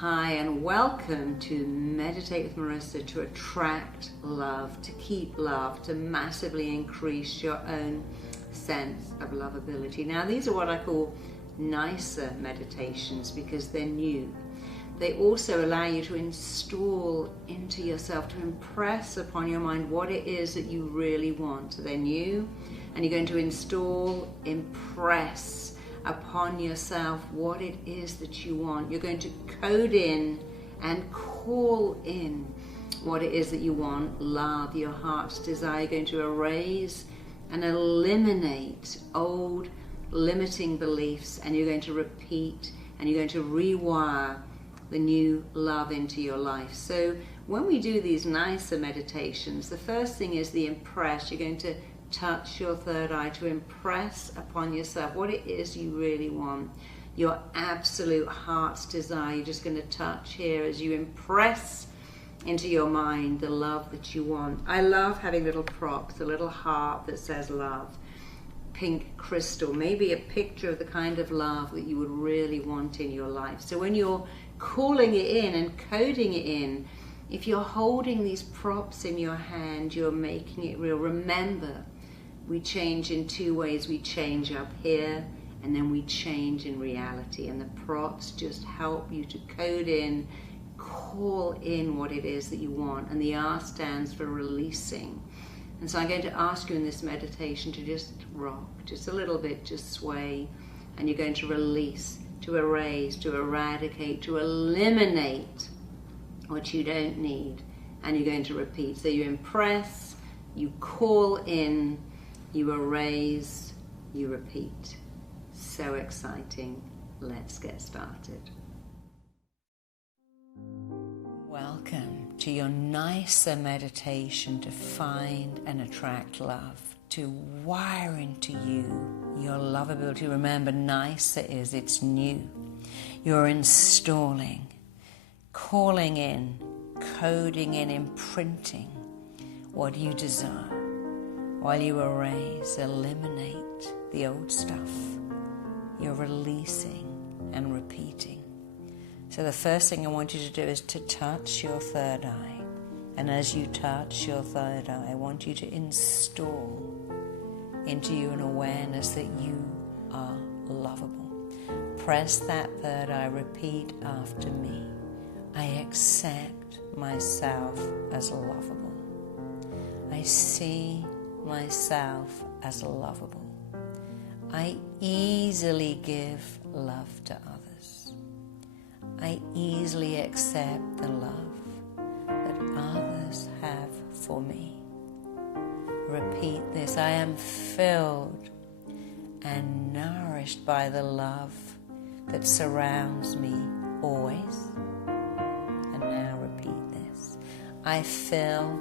Hi and welcome to Meditate with Marisa, to attract love, to keep love, to massively increase your own sense of lovability. Now these are what I call nicer meditations because they're new. They also allow you to install into yourself, to impress upon your mind what it is that you really want. So they're new and you're going to install, impress upon yourself what it is that you want. You're going to code in and call in what it is that you want. Love, your heart's desire. You're going to erase and eliminate old limiting beliefs, and you're going to repeat and you're going to rewire the new love into your life. So when we do these nicer meditations, the first thing is the impress. You're going to touch your third eye to impress upon yourself what it is you really want, your absolute heart's desire. You're just going to touch here as you impress into your mind the love that you want. I love having little props, a little heart that says love, pink crystal, maybe a picture of the kind of love that you would really want in your life. So when you're calling it in and coding it in, if you're holding these props in your hand, you're making it real. Remember, we change in two ways. We change up here and then we change in reality. And the props just help you to code in, call in what it is that you want. And the R stands for releasing. And so I'm going to ask you in this meditation to just rock, just a little bit, just sway. And you're going to release, to erase, to eradicate, to eliminate what you don't need. And you're going to repeat. So you impress, you call in, you erase, you repeat. So exciting. Let's get started. Welcome to your nicer meditation to find and attract love, to wire into you your lovability. Remember, nicer is, it's new. You're installing, calling in, coding in, imprinting what you desire, while you erase, eliminate the old stuff. You're releasing and repeating. So the first thing I want you to do is to touch your third eye. And as you touch your third eye, I want you to install into you an awareness that you are lovable. Press that third eye, repeat after me. I accept myself as lovable. I see myself as lovable. I easily give love to others. I easily accept the love that others have for me. Repeat this. I am filled and nourished by the love that surrounds me always. And now repeat this. I fill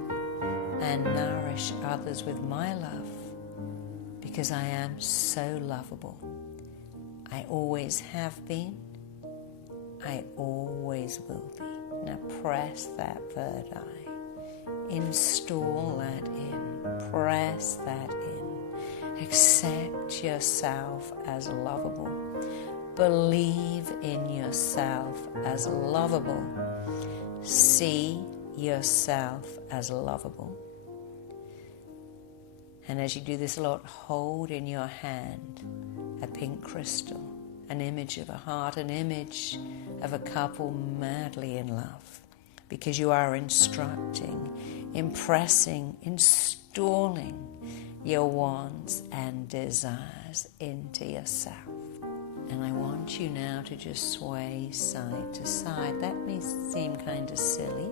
and nourish others with my love because I am so lovable. I always have been. I always will be. Now press that third eye. Install that in. Press that in. Accept yourself as lovable. Believe in yourself as lovable. See yourself as lovable. And as you do this a lot, hold in your hand a pink crystal, an image of a heart, an image of a couple madly in love, because you are instructing, impressing, installing your wants and desires into yourself. And I want you now to just sway side to side. That may seem kind of silly,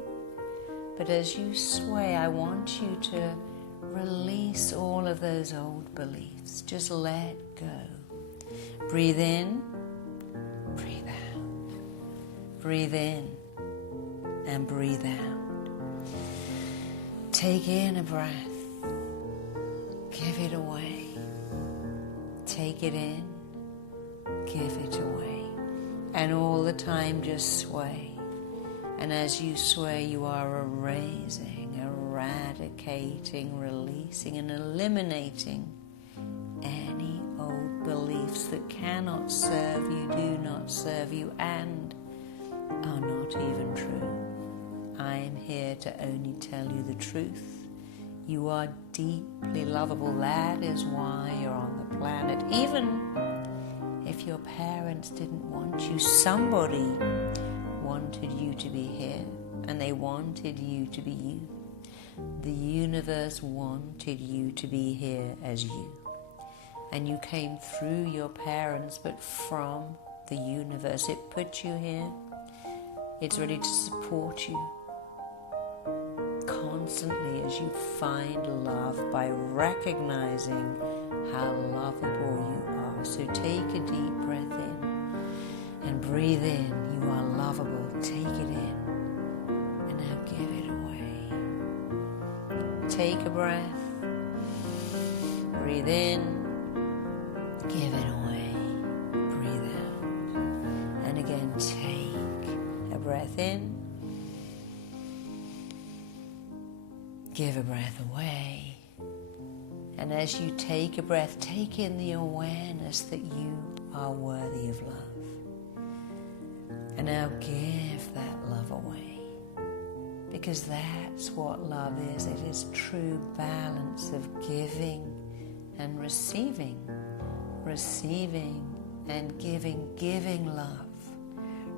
but as you sway, I want you to release all of those old beliefs. Just let go. Breathe in, breathe out. Breathe in and breathe out. Take in a breath. Give it away. Take it in. Give it away. And all the time just sway. And as you sway, you are erasing, eradicating, releasing, and eliminating any old beliefs that cannot serve you, do not serve you, and are not not even true. I am here to only tell you the truth. You are deeply lovable. That is why you're on the planet. Even if your parents didn't want you, somebody wanted you to be here, and they wanted you to be you. The universe wanted you to be here as you. And you came through your parents, but from the universe. It put you here. It's ready to support you constantly as you find love by recognizing how lovable you are. So take a deep breath in and breathe in. You are lovable. Take it in and now give it away. Take a breath. Breathe in. Give it away. Breathe out. And again, take a breath in. Give a breath away. And as you take a breath, take in the awareness that you are worthy of love. And now give that love away. Because that's what love is. It is true balance of giving and receiving. Receiving and giving. Giving love.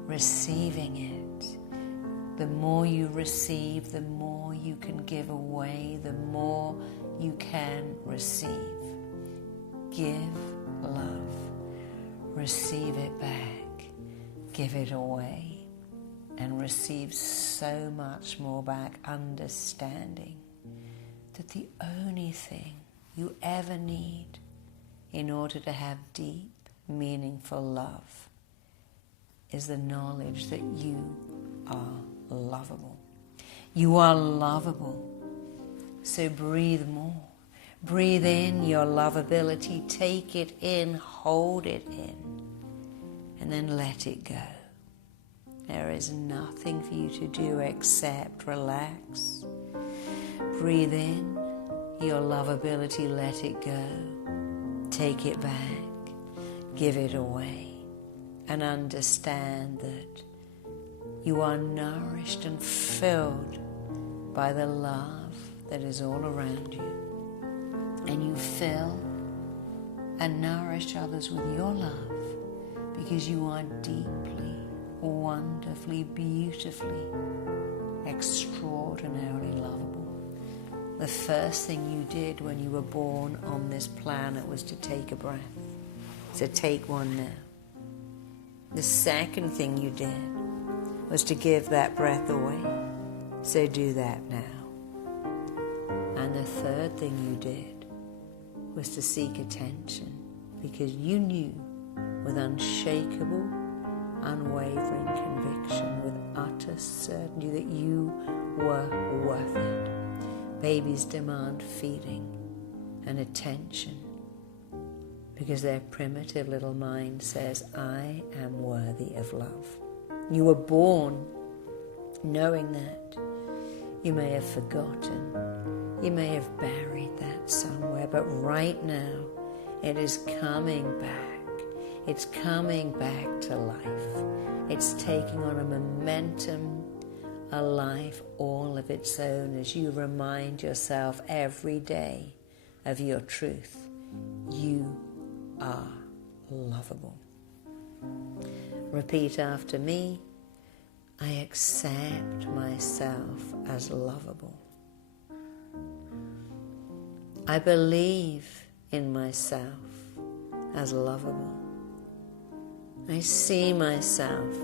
Receiving it. The more you receive, the more you can give away, the more you can receive. Give love. Receive it back. Give it away. And receive so much more back, understanding that the only thing you ever need in order to have deep, meaningful love is the knowledge that you are lovable. You are lovable. So breathe more. Breathe in your lovability. Take it in. Hold it in. And then let it go. There is nothing for you to do except relax. Breathe in your lovability. Let it go. Take it back. Give it away. And understand that you are nourished and filled by the love that is all around you. And you fill and nourish others with your love because you are deeply, wonderfully, beautifully, extraordinarily lovable. The first thing you did when you were born on this planet was to take a breath. So take one now. The second thing you did was to give that breath away. So do that now. And the third thing you did was to seek attention because you knew with unshakable, unwavering conviction, with utter certainty that you were worth it. Babies demand feeding and attention because their primitive little mind says, I am worthy of love. You were born knowing that. You may have forgotten. You may have buried that somewhere, but right now it is coming back. It's coming back to life. It's taking on a momentum, a life all of its own as you remind yourself every day of your truth. You are lovable. Repeat after me. I accept myself as lovable. I believe in myself as lovable. I see myself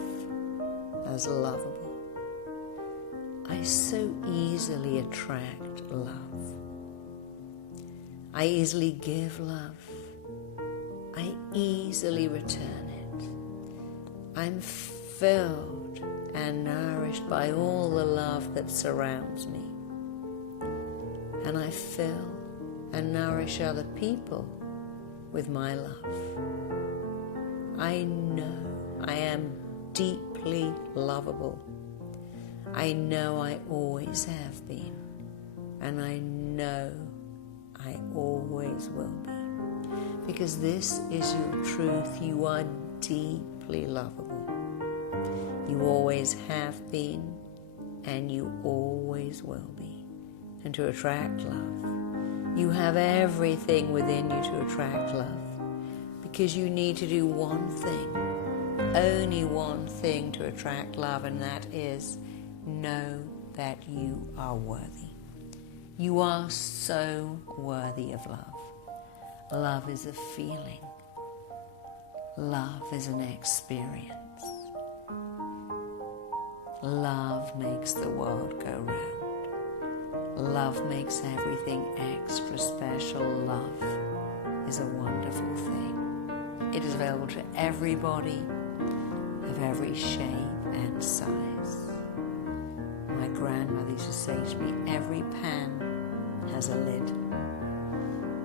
as lovable. I so easily attract love. I easily give love. I easily return it. I'm filled and nourished by all the love that surrounds me. And I fill and nourish other people with my love. I know I am deeply lovable. I know I always have been. And I know I always will be. Because this is your truth. You are deeply lovable. You always have been, and you always will be. And to attract love, you have everything within you to attract love, because you need to do one thing, only one thing to attract love, and that is know that you are worthy. You are so worthy of love. Love is a feeling. Love is an experience. Love makes the world go round. Love makes everything extra special. Love is a wonderful thing. It is available to everybody of every shape and size. My grandmother used to say to me, every pan has a lid,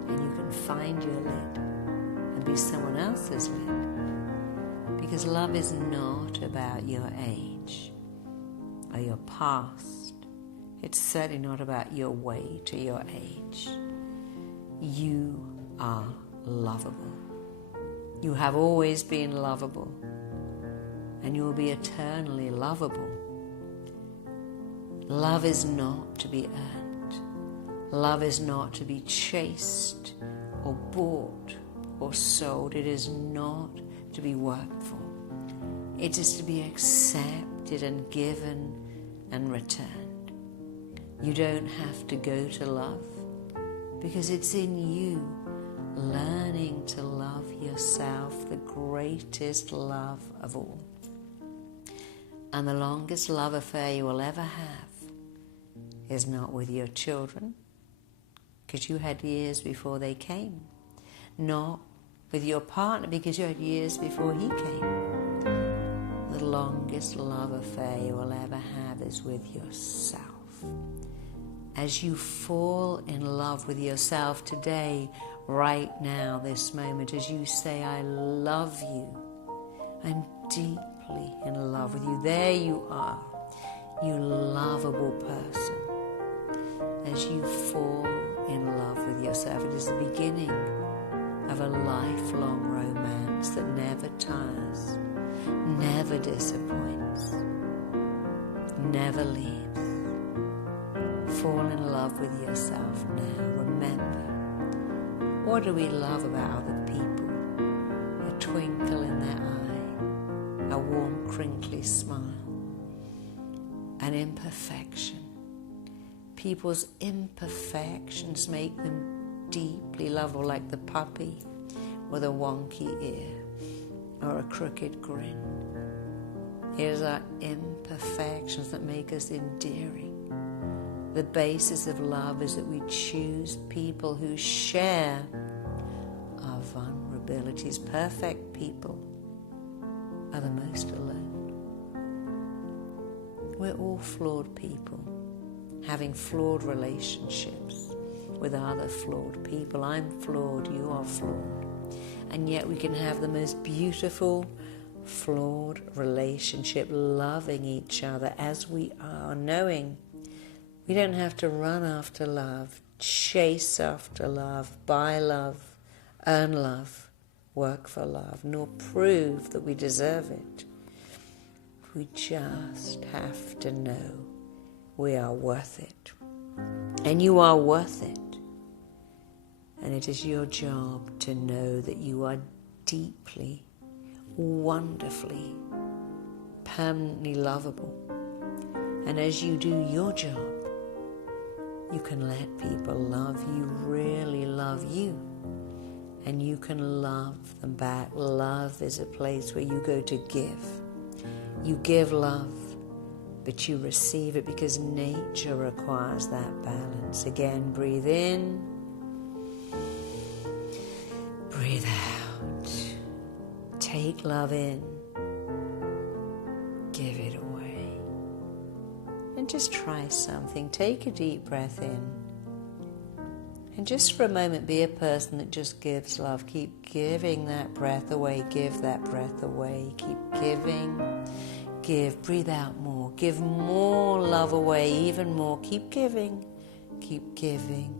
and you can find your lid and be someone else's lid, because love is not about your age or your past. It's certainly not about your weight or your age. You are lovable. You have always been lovable, and you will be eternally lovable. Love is not to be earned. Love is not to be chased or bought or sold. It is not to be worked for. It is to be accepted and given and returned. You don't have to go to love, because it's in you, learning to love yourself, the greatest love of all. And the longest love affair you will ever have is not with your children, because you had years before they came. Not with your partner, because you had years before he came. The longest love affair you will ever have is with yourself. As you fall in love with yourself today, right now, this moment, as you say, I love you, I'm deeply in love with you. There you are, you lovable person. As you fall in love with yourself, it is the beginning of a lifelong romance that never tires, never disappoints, never leaves. Fall in love with yourself now. Remember, what do we love about other people? A twinkle in their eye, a warm, crinkly smile, an imperfection. People's imperfections make them deeply lovable, like the puppy with a wonky ear or a crooked grin. It is our imperfections that make us endearing. The basis of love is that we choose people who share our vulnerabilities. Perfect people are the most alone. We're all flawed people, having flawed relationships with other flawed people. I'm flawed, you are flawed. And yet we can have the most beautiful, flawed relationship, loving each other as we are, knowing we don't have to run after love, chase after love, buy love, earn love, work for love, nor prove that we deserve it. We just have to know we are worth it. And you are worth it. And it is your job to know that you are deeply, wonderfully, permanently lovable. And as you do your job, you can let people love you, really love you. And you can love them back. Love is a place where you go to give. You give love, but you receive it, because nature requires that balance. Again, breathe in, breathe out. Take love in, give it away. And just try something. Take a deep breath in. And just for a moment, be a person that just gives love. Keep giving that breath away. Give that breath away. Keep giving. Give. Breathe out more. Give more love away, even more. Keep giving. Keep giving.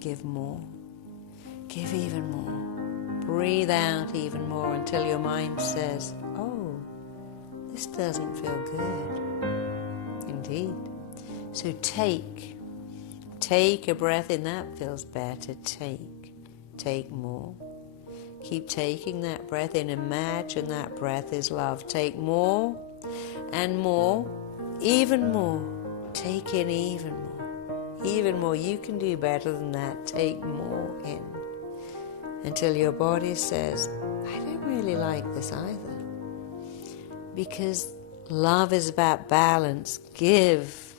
Give more. Give even more. Breathe out even more until your mind says, oh, this doesn't feel good. Indeed. So take a breath in. That feels better. Take more. Keep taking that breath in. Imagine that breath is love. Take more and more, even more. Take in even more. Even more. You can do better than that. Take more in. Until your body says, I don't really like this either. Because love is about balance. Give,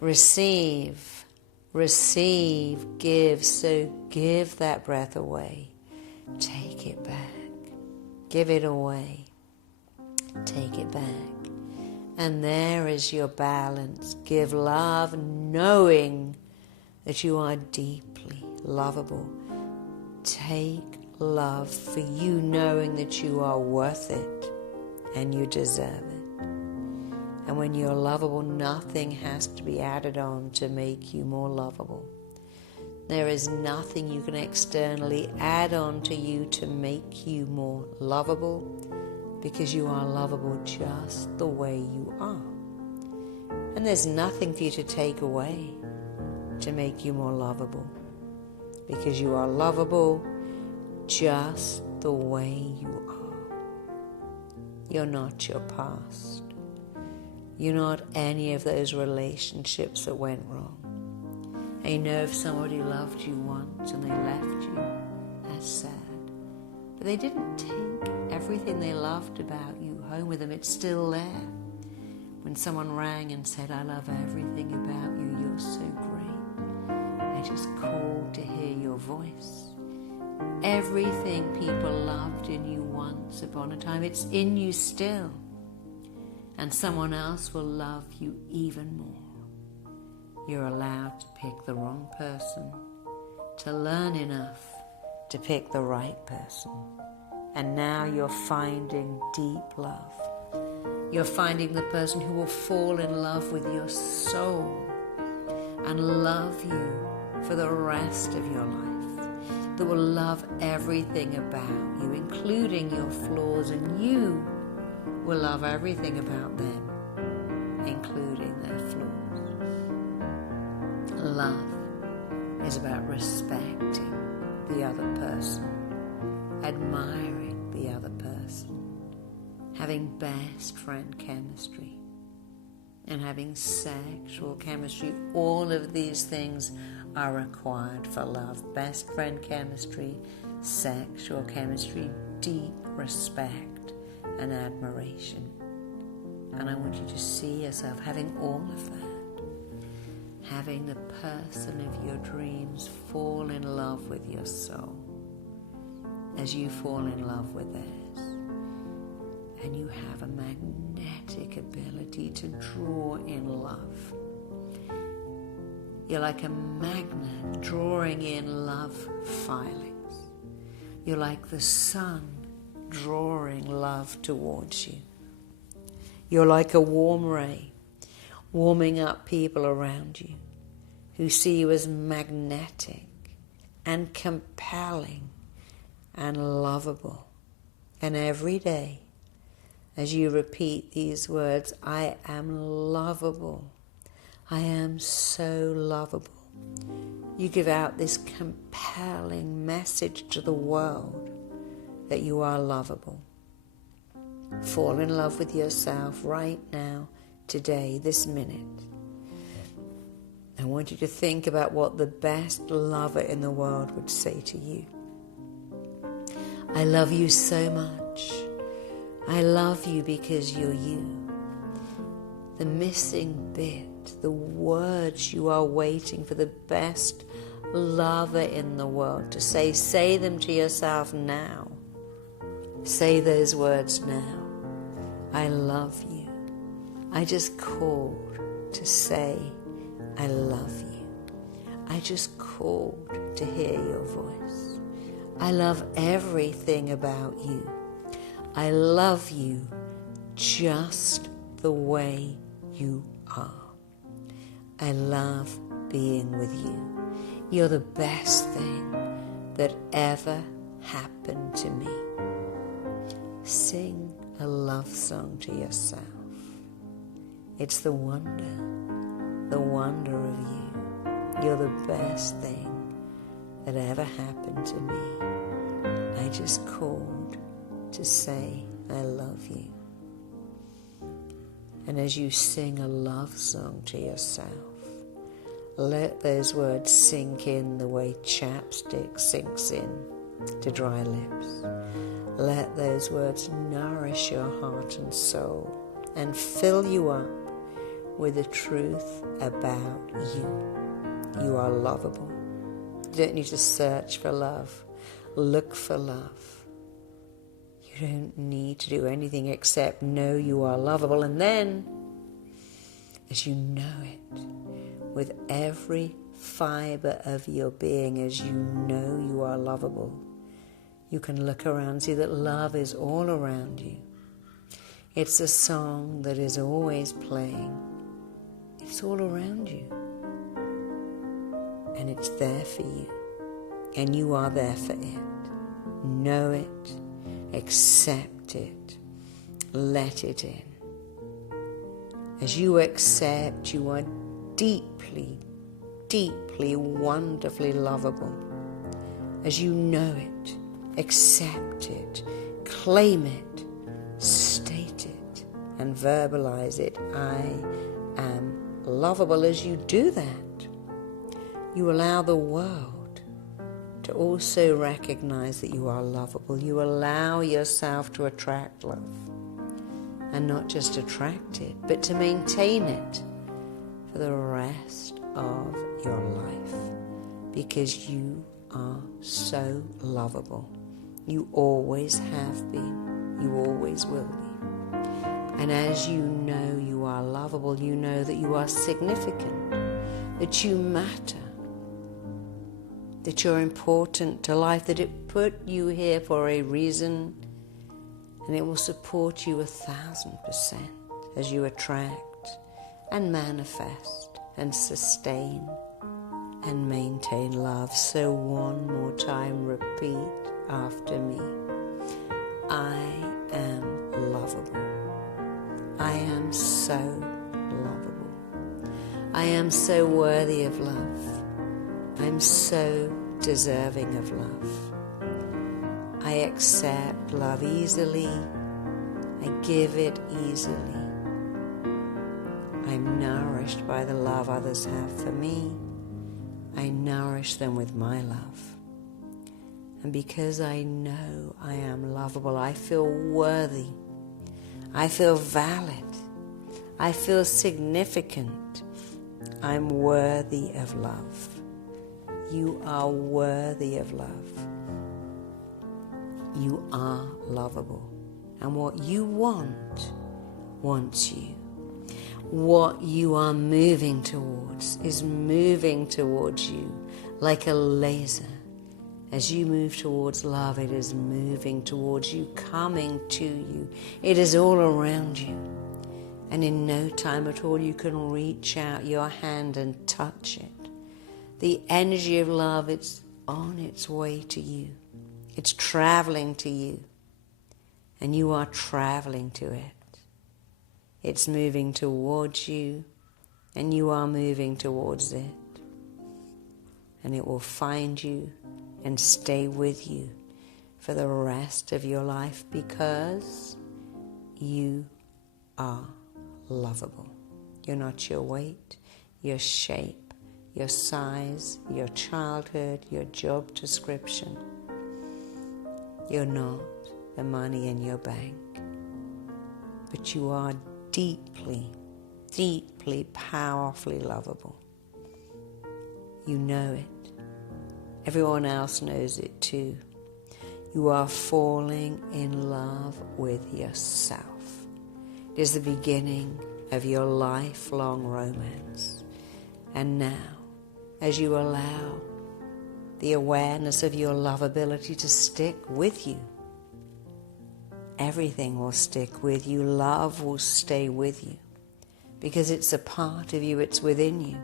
receive, give. So give that breath away. Take it back. Give it away. Take it back. And there is your balance. Give love, knowing that you are deeply lovable. Take love for you, knowing that you are worth it and you deserve it. And when you're lovable, nothing has to be added on to make you more lovable. There is nothing you can externally add on to you to make you more lovable, because you are lovable just the way you are. And there's nothing for you to take away to make you more lovable, because you are lovable just the way you are. You're not your past. You're not any of those relationships that went wrong. And you know, if somebody loved you once and they left you, that's sad. But they didn't take everything they loved about you home with them. It's still there. When someone rang and said, I love everything about you, you're so great, I just called to hear your voice. Everything people loved in you once upon a time, it's in you still. And someone else will love you even more. You're allowed to pick the wrong person, to learn enough to pick the right person. And now you're finding deep love. You're finding the person who will fall in love with your soul and love you for the rest of your life. That will love everything about you, including your flaws, and you will love everything about them, including their flaws. Love is about respecting the other person, admiring the other person, having best friend chemistry, and having sexual chemistry. All of these things are required for love. Best friend chemistry, sexual chemistry, deep respect and admiration. And I want you to see yourself having all of that. Having the person of your dreams fall in love with your soul as you fall in love with theirs. And you have a magnetic ability to draw in love. You're like a magnet drawing in love filings. You're like the sun drawing love towards you. You're like a warm ray warming up people around you who see you as magnetic and compelling and lovable. And every day, as you repeat these words, I am lovable, I am so lovable, you give out this compelling message to the world that you are lovable. Fall in love with yourself right now, today, this minute. I want you to think about what the best lover in the world would say to you. I love you so much. I love you because you're you. The missing bit, the words you are waiting for the best lover in the world to say them to yourself now. Say those words now. I love you. I just called to say I love you. I just called to hear your voice. I love everything about you. I love you just the way you are. I love being with you. You're the best thing that ever happened to me. Sing a love song to yourself. It's the wonder of you. You're the best thing that ever happened to me. I just called to say I love you. And as you sing a love song to yourself, let those words sink in the way chapstick sinks in to dry lips. Let those words nourish your heart and soul and fill you up with the truth about you. You are lovable. You don't need to search for love. Look for love. You don't need to do anything except know you are lovable. And then, as you know it, with every fiber of your being, as you know you are lovable, you can look around and see that love is all around you. It's a song that is always playing. It's all around you. And it's there for you. And you are there for it. Know it. Accept it. Let it in. As you accept, you are deeply, deeply, wonderfully lovable. As you know it, accept it, claim it, state it, and verbalize it. I am lovable. As you do that, you allow the world to also recognize that you are lovable. You allow yourself to attract love. And not just attract it, but to maintain it for the rest of your life. Because you are so lovable. You always have been. You always will be. And as you know you are lovable, you know that you are significant, that you matter, that you're important to life, that it put you here for a reason, and it will support you 1,000% as you attract and manifest and sustain and maintain love. So one more time, repeat after me. I am lovable. I am so lovable. I am so worthy of love. I'm so deserving of love. I accept love easily. I give it easily. I'm nourished by the love others have for me. I nourish them with my love. And because I know I am lovable, I feel worthy. I feel valid. I feel significant. I'm worthy of love. You are worthy of love. You are lovable. And what you want, wants you. What you are moving towards is moving towards you like a laser. As you move towards love, it is moving towards you, coming to you. It is all around you. And in no time at all, you can reach out your hand and touch it. The energy of love, it's on its way to you. It's traveling to you. And you are traveling to it. It's moving towards you, and you are moving towards it. And it will find you and stay with you for the rest of your life, because you are lovable. You're not your weight, your shape, your size, your childhood, your job description. You're not the money in your bank, but you are deeply, deeply, powerfully lovable. You know it. Everyone else knows it too. You are falling in love with yourself. It is the beginning of your lifelong romance. And now, as you allow the awareness of your lovability to stick with you, everything will stick with you. Love will stay with you. Because it's a part of you. It's within you.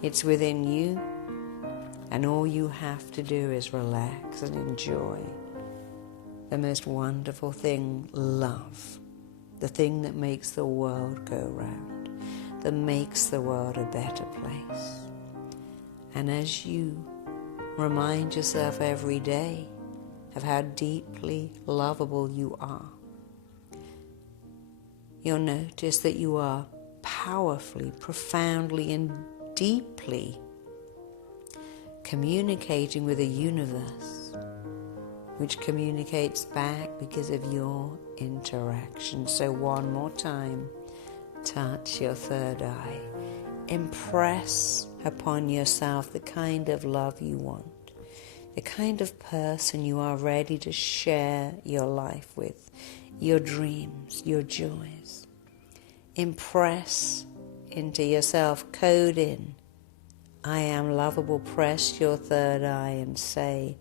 It's within you. And all you have to do is relax and enjoy the most wonderful thing, love. The thing that makes the world go round, that makes the world a better place. And as you remind yourself every day of how deeply lovable you are, you'll notice that you are powerfully, profoundly, and deeply communicating with a universe which communicates back because of your interaction. So one more time, touch your third eye. Impress upon yourself the kind of love you want, the kind of person you are ready to share your life with, your dreams, your joys. Impress into yourself, code in, I am lovable. Press your third eye and say,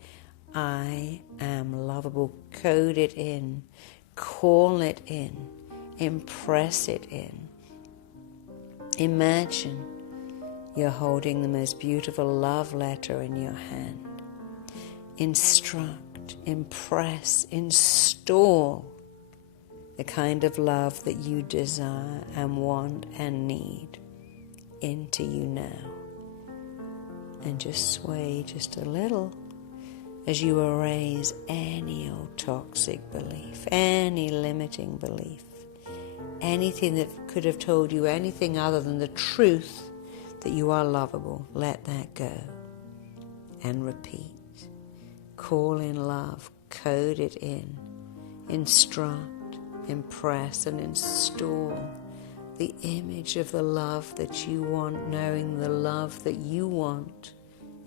I am lovable. Code it in, call it in, impress it in. Imagine you're holding the most beautiful love letter in your hand. Instruct, impress, install the kind of love that you desire and want and need into you now. And just sway just a little as you erase any old toxic belief, any limiting belief, anything that could have told you anything other than the truth that you are lovable. Let that go and repeat. Call in love, code it in, instruct, impress, and install the image of the love that you want, knowing the love that you want,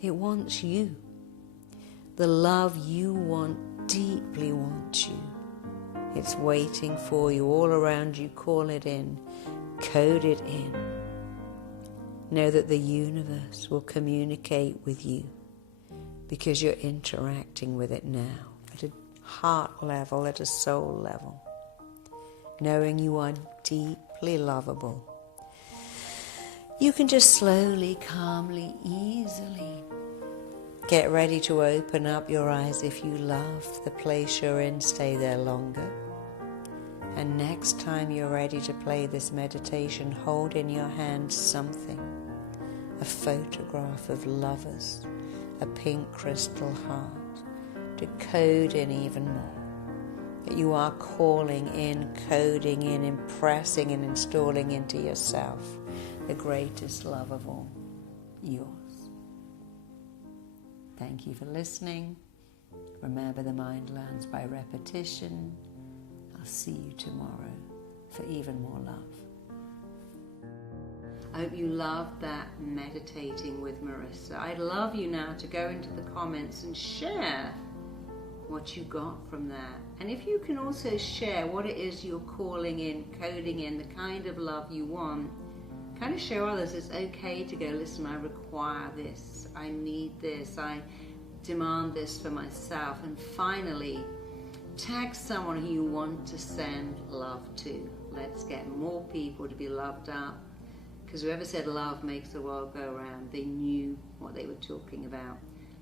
it wants you. The love you want deeply wants you. It's waiting for you all around you. Call it in, code it in. Know that the universe will communicate with you because you're interacting with it now at a heart level, at a soul level, knowing you are deeply lovable. You can just slowly, calmly, easily get ready to open up your eyes. If you love the place you're in, stay there longer. And next time you're ready to play this meditation, hold in your hand something, a photograph of lovers, a pink crystal heart, to code in even more. That you are calling in, coding in, impressing and installing into yourself the greatest love of all, yours. Thank you for listening. Remember, the mind learns by repetition. I'll see you tomorrow for even more love. I hope you loved that meditating with Marisa. I'd love you now to go into the comments and share what you got from that. And if you can also share what it is you're calling in, coding in, the kind of love you want, kind of show others it's okay to go, listen, I require this, I need this, I demand this for myself. And finally, tag someone who you want to send love to. Let's get more people to be loved up, because whoever said love makes the world go round, they knew what they were talking about.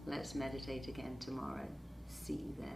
Let's meditate again tomorrow. See you there.